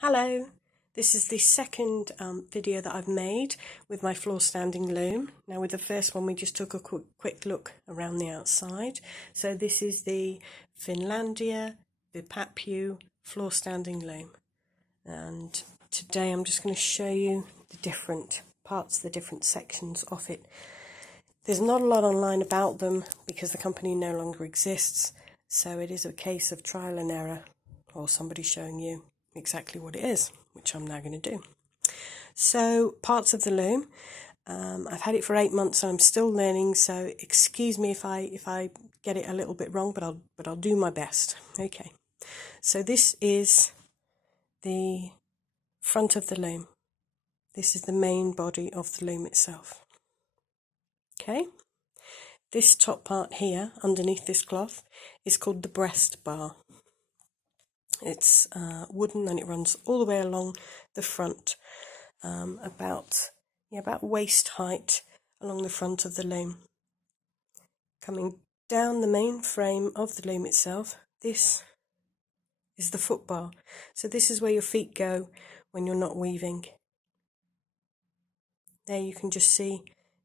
Hello, this is the second video that I've made with my floor standing loom. Now with the first one we just took a quick look around the outside. So this is the Finlandia varpapuu floor standing loom, and today I'm just going to show you the different parts, the different sections of it. There's not a lot online about them because the company no longer exists, so it is a case of trial and error, or somebody showing you exactly what it is, which I'm now going to do. So parts of the loom, I've had it for 8 months and I'm still learning, so excuse me if I get it a little bit wrong, but I'll do my best. Okay, so this is the front of the loom. This is the main body of the loom itself. Okay, this top part here underneath this cloth is called the breast bar. It's wooden and it runs all the way along the front, about waist height along the front of the loom. Coming down the main frame of the loom itself, this is the foot bar. So this is where your feet go when you're not weaving. There you can just see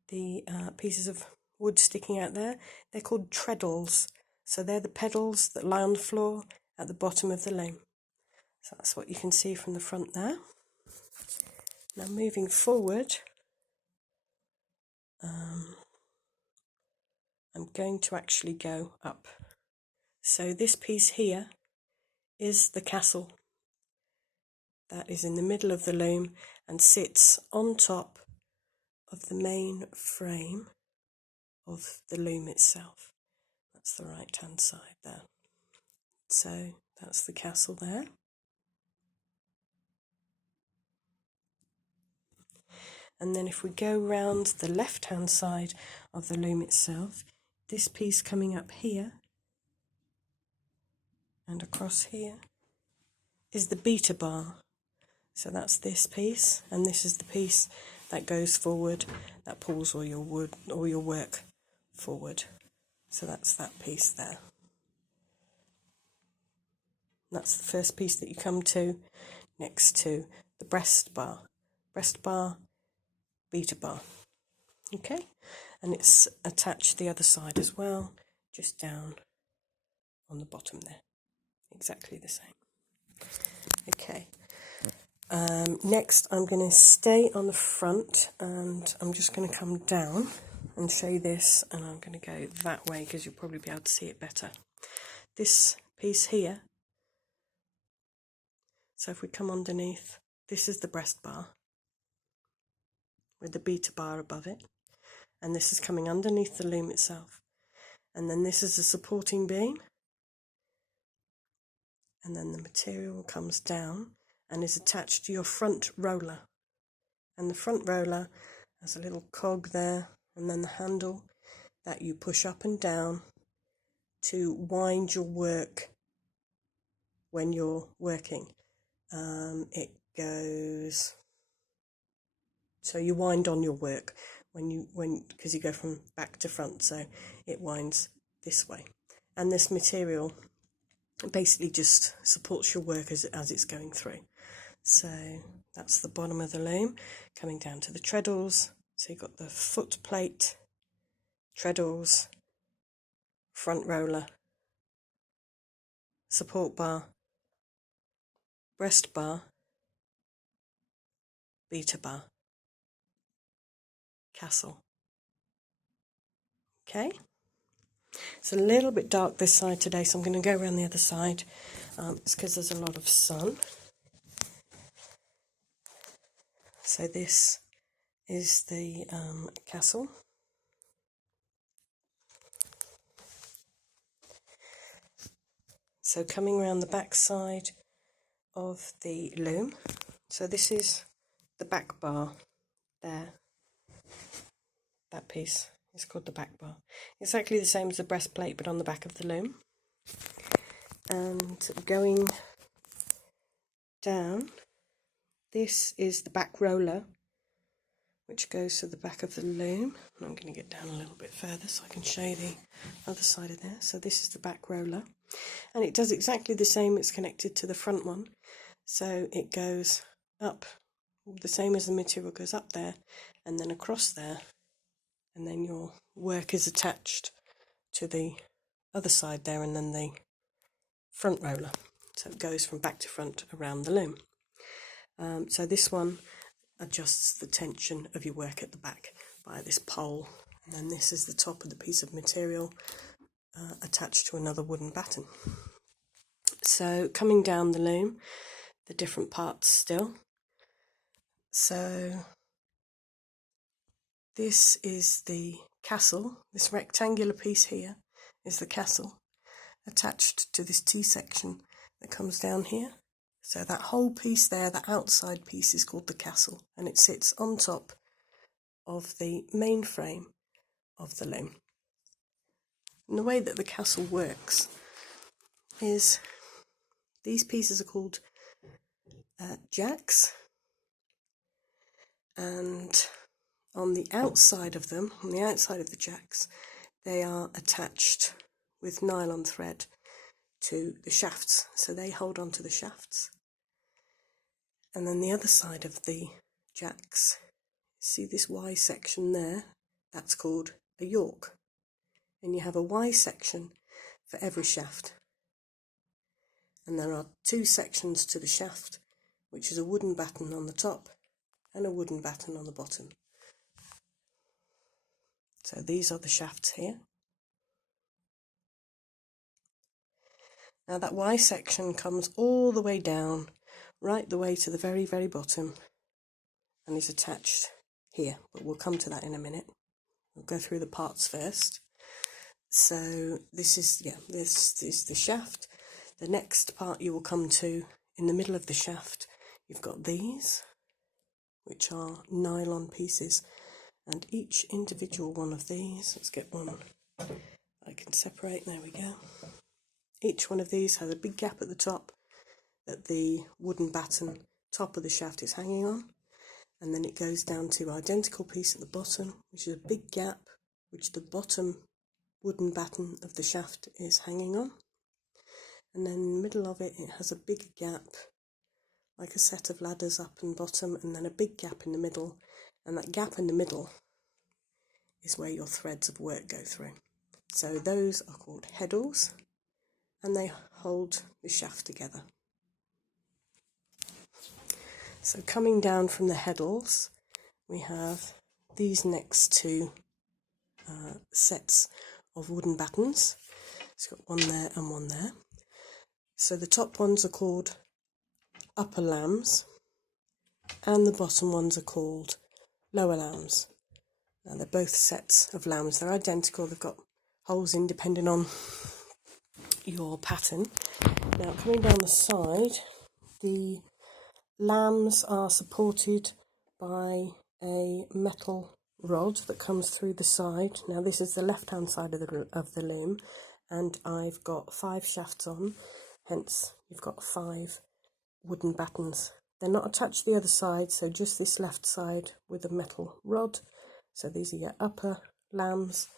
the pieces of wood sticking out there. They're called treadles. So they're the pedals that lie on the floor at the bottom of the loom. So that's what you can see from the front there. Now moving forward, I'm going to actually go up. So this piece here is the castle. That is in the middle of the loom and sits on top of the main frame of the loom itself. That's the right hand side there. So that's the castle there. And then if we go round the left hand side of the loom itself, this piece coming up here and across here is the beater bar. So that's this piece, and this is the piece that goes forward, that pulls all your wood, all your work forward. So that's that piece there. That's the first piece that you come to next to the breast bar, beater bar. Okay, and it's attached the other side as well, just down on the bottom there, exactly the same. Okay. Next I'm going to stay on the front and I'm just going to come down and show you this, and I'm going to go that way because you'll probably be able to see it better. This piece here, so if we come underneath, this is the breast bar with the beater bar above it, and this is coming underneath the loom itself, and then this is the supporting beam, and then the material comes down and is attached to your front roller, and the front roller has a little cog there and then the handle that you push up and down to wind your work when you're working. It goes, so you wind on your work because you go from back to front, so it winds this way, and this material basically just supports your work as it's going through. So that's the bottom of the loom, coming down to the treadles. So you've got the foot plate, treadles, front roller, support bar, breast bar, beater bar, castle. Okay, it's a little bit dark this side today, so I'm going to go around the other side. It's because there's a lot of sun. So this is the castle. So coming around the back side of the loom, so this is the back bar there. That piece is called the back bar. Exactly the same as the breastplate, but on the back of the loom. And going down, this is the back roller, which goes to the back of the loom. And I'm going to get down a little bit further so I can show you the other side of there. So this is the back roller, and it does exactly the same. It's connected to the front one, So it goes up, the same as the material goes up there and then across there, and then your work is attached to the other side there and then the front roller. So it goes from back to front around the loom. So this one adjusts the tension of your work at the back by this pole, and then this is the top of the piece of material attached to another wooden batten. So coming down the loom, the different parts still. So this is the castle. This rectangular piece here is the castle attached to this T-section that comes down here. So that whole piece there, that outside piece, is called the castle, and it sits on top of the main frame of the loom. And the way that the castle works is these pieces are called jacks, and on the outside of them, on the outside of the jacks, they are attached with nylon thread to the shafts, so they hold on to the shafts. And then the other side of the jacks, see this Y section there, that's called a york, and you have a Y section for every shaft, and there are two sections to the shaft, which is a wooden batten on the top and a wooden batten on the bottom. So these are the shafts here. Now that Y section comes all the way down, right the way to the very, very bottom, and is attached here, but we'll come to that in a minute. We'll go through the parts first. So this is the shaft. The next part you will come to, in the middle of the shaft, you've got these, which are nylon pieces, and each individual one of these, let's get one I can separate, there we go. Each one of these has a big gap at the top that the wooden batten top of the shaft is hanging on, and then it goes down to identical piece at the bottom, which is a big gap which the bottom wooden batten of the shaft is hanging on, and then in the middle of it, it has a big gap like a set of ladders up and bottom, and then a big gap in the middle, and that gap in the middle is where your threads of work go through. So those are called heddles, and they hold the shaft together. So coming down from the heddles, we have these next two sets of wooden battens. It's got one there and one there. So the top ones are called upper lambs, and the bottom ones are called lower lambs. Now they're both sets of lambs. They're identical. They've got holes in depending on your pattern. Now coming down the side, the lambs are supported by a metal rod that comes through the side. Now this is the left hand side of the loom, and I've got 5 shafts on, hence you've got 5 wooden battens. They're not attached to the other side, so just this left side with a metal rod. So these are your upper lambs,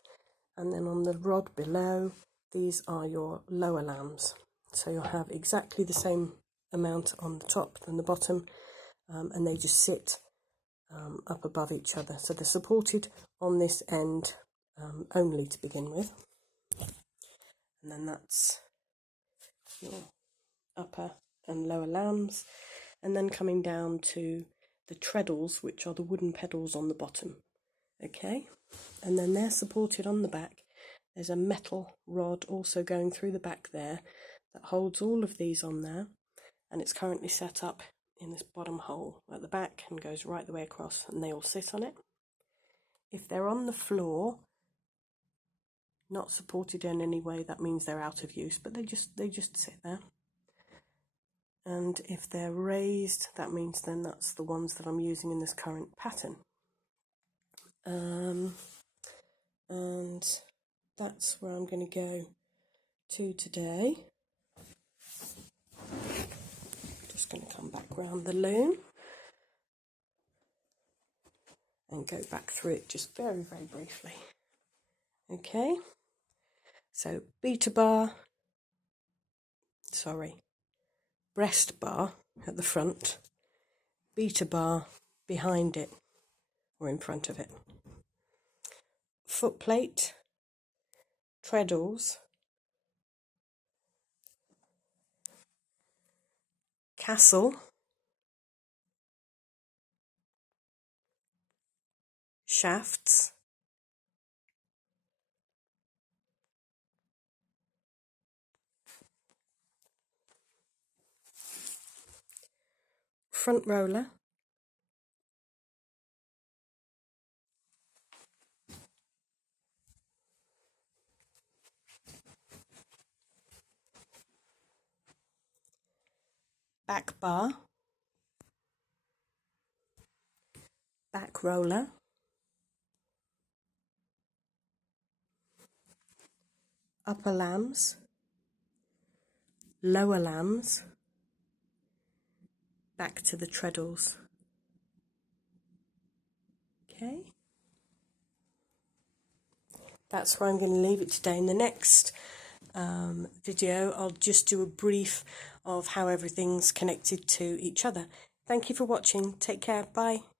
and then on the rod below, these are your lower lambs. So you'll have exactly the same amount on the top than the bottom, and they just sit up above each other. So they're supported on this end only to begin with, and then that's your upper and lower lambs, and then coming down to the treadles, which are the wooden pedals on the bottom. Okay, and then they're supported on the back. There's a metal rod also going through the back there that holds all of these on there, and it's currently set up in this bottom hole at the back and goes right the way across, and they all sit on it. If they're on the floor, not supported in any way, that means they're out of use, but they just sit there. And if they're raised, that means then that's the ones that I'm using in this current pattern. And that's where I'm going to go to today. Just going to come back round the loom and go back through it just very, very briefly. Okay, so breast bar, at the front, beater bar behind it or in front of it, foot plate, treadles, castle, shafts, front roller, back bar, back roller, upper lambs, lower lambs, back to the treadles. Okay, that's where I'm going to leave it today. In the next video, I'll just do a brief of how everything's connected to each other. Thank you for watching. Take care. Bye.